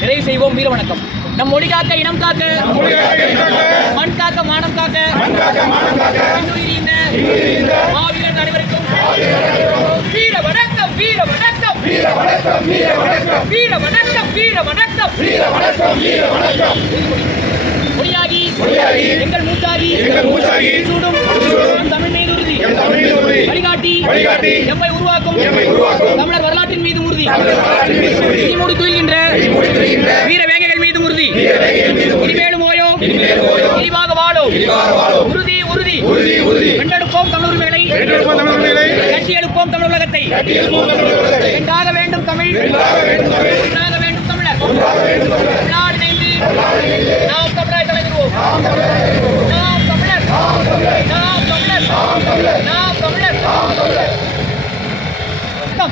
நிறைவு செய்வோம். வீர வணக்கம். நம் மொழி காக்க இனம் காக்க மண் காக்க மானம் காக்க மாவீரர் அனைவருக்கும் வீர வணக்கம் வீர வணக்கம் வீர வணக்கம் வீர வணக்கம். வீர வணக்கம் வீர வணக்கம் வீர வணக்கம் வீர வணக்கம் மொழியாகி எங்கள் மூச்சாகி எங்கள் மூச்சாகி சூடும் தமிழ் மீது உறுதி வழிகாட்டி வழிகாட்டி. உருவாக்கும். எம்மை வரலாற்றின் மீது உறுதி. மூடி துயில்கின்ற. வீர வேங்கைகள் மீது உறுதி. இனிமேலும் ஓயோ இனிவாக வாழும். உறுதி உறுதி. உறுதி உறுதி. தமிழ் உரிமைகளை கட்டியெழுப்போம் தமிழ் உலகத்தை. வென்றாக வேண்டும் தமிழ். வென்றாக வேண்டும் தமிழர். நாடு இணைந்து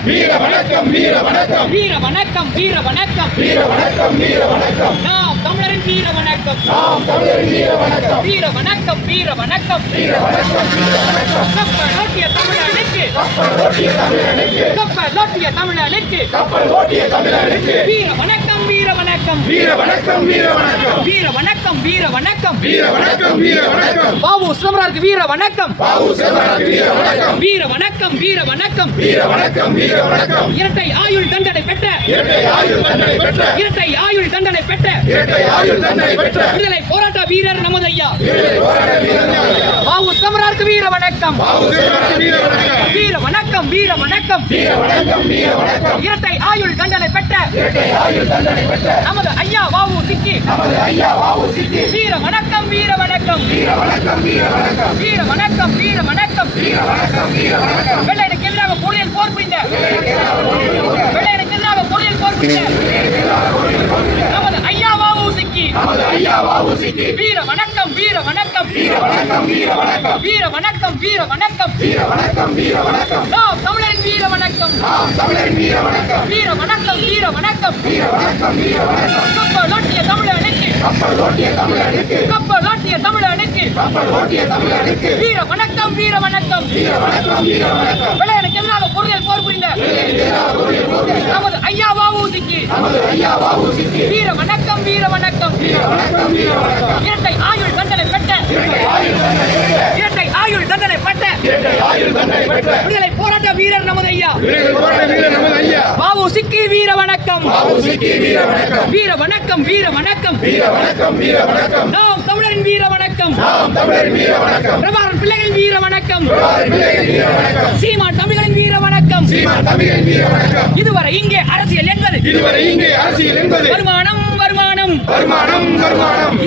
வீர வணக்கம் வீர வணக்கம் வீர வணக்கம் வீர வணக்கம் வீர வணக்கம் வீர வணக்கம் நாம் தமிழரின் வீர வணக்கம் நாம் தமிழரின் வீர வணக்கம் வீர வணக்கம் வீர வணக்கம் வீர வணக்கம் வீர வணக்கம் கப்பல் நோக்கிய தமிழனுக்கு கப்பல் ஓட்டிய தமிழனுக்கு கப்பல் நோக்கிய தமிழனுக்கு கப்பல் ஓட்டிய தமிழனுக்கு வீர வணக்கம் வீர வணக்கம் வீர வணக்கம் வீர வணக்கம் வீர வணக்கம் வீர வணக்கம் வீர வணக்கம் வீர வணக்கம் பாபு சிதம்பரருக்கு வீர வணக்கம் பாவு சேவராக்கு வீர வணக்கம் வீர வணக்கம் வீர வணக்கம். வீர வணக்கம் வீர வணக்கம். இரட்டை ஆயுள் தண்டனை பெற்ற. இரட்டை ஆயுள் தண்டனை பெற்ற. இரட்டை ஆயுள் தண்டனை பெற்ற. இரட்டை ஆயுள் தண்டனை பெற்ற. விடுதலை போராட்ட வீரர் நமது ஐயா பாபு சிதம்பரருக்கு வீர வணக்கம். பாவு வீர வணக்கம். வீர வணக்கம் வீர வணக்கம். வீர வணக்கம் வீர வணக்கம். இரட்டை ஆயுள் தண்டனை பெற்ற இரட்டை ஆயுள் தண்டனை பெற்ற நமது ஐயா வாவு சிக்கி. நமது ஐயா வாவு சித்தி வீர வணக்கம் வீர வணக்கம். வீர வணக்கம் வீர வணக்கம். வீர வணக்கம் வீர வணக்கம். வீர வணக்கம் வீர வணக்கம். வெள்ளையனுக்கு எதிராக பொருளியல் போர் புரிந்த. வெள்ளையனுக்கு எதிராக பொருளியல் போர் புரிந்த. நமது ஐயா வாவு சிக்கி. நமது ஐயா வாவு சித்தி வீர வணக்கம். வீர வணக்கம் வீர வணக்கம் வீர வணக்கம் வீர வணக்கம் வீர வணக்கம் வீர வணக்கம் வீர வணக்கம் நாம் தமிழரின் வீர வணக்கம் நாம் தமிழரின் வீர வணக்கம் வீர வணக்கம் வீர வணக்கம் வீர வணக்கம் வீர வணக்கம் கப்பல் ஓட்டிய தமிழனுக்கு கப்பல் ஓட்டிய தமிழனுக்கு கப்பல் ஓட்டிய தமிழனுக்கு கப்பல் ஓட்டிய தமிழனுக்கு வீர வணக்கம் வீர வணக்கம் வீர வணக்கம் வீர வணக்கம் வெள்ளையனுக்கு எதிராக பொருளியல் போர் புரிந்த நமது ஐயா வாவூசிக்கு நமது ஐயா வாவு சித்தி வீர வணக்கம் வீர வணக்கம் வீர வணக்கம் வீர வணக்கம் இரட்டை நமது ஐயா பாபு சிக்கி வீர வணக்கம் வீர வணக்கம் வீர வணக்கம் நாம் தமிழரின் வீர வணக்கம் பிரபாரன் பிள்ளைகளின் வீர வணக்கம் சீமான் தமிழர்களின் வீர வணக்கம் இதுவரை இங்கே அரசியல் என்பது இதுவரை இங்கே அரசியல் என்பது வருமானம் வருமானம் வருமானம் வருமானம்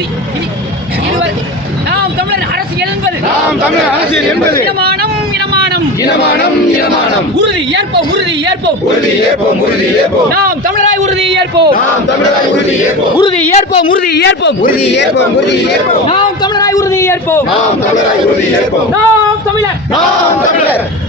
நாம் தமிழர் அரசியல் என்பது நாம் தமிழர் அரசியல் என்பது வருமானம் இனமானம் இனமானம். உறுதி ஏற்போம் உறுதி ஏற்போம். உறுதி ஏற்போம் உறுதி ஏற்போம். நாம் தமிழராய் உறுதி ஏற்போம். நாம் தமிழராய் உறுதி ஏற்போம். உறுதி ஏற்போம் உறுதி ஏற்போம். உறுதி ஏற்போம் உறுதி ஏற்போம். நாம் தமிழராய் உறுதி ஏற்போம். நாம் தமிழராய் உறுதி ஏற்போம். நாம் தமிழர். நாம் தமிழர்.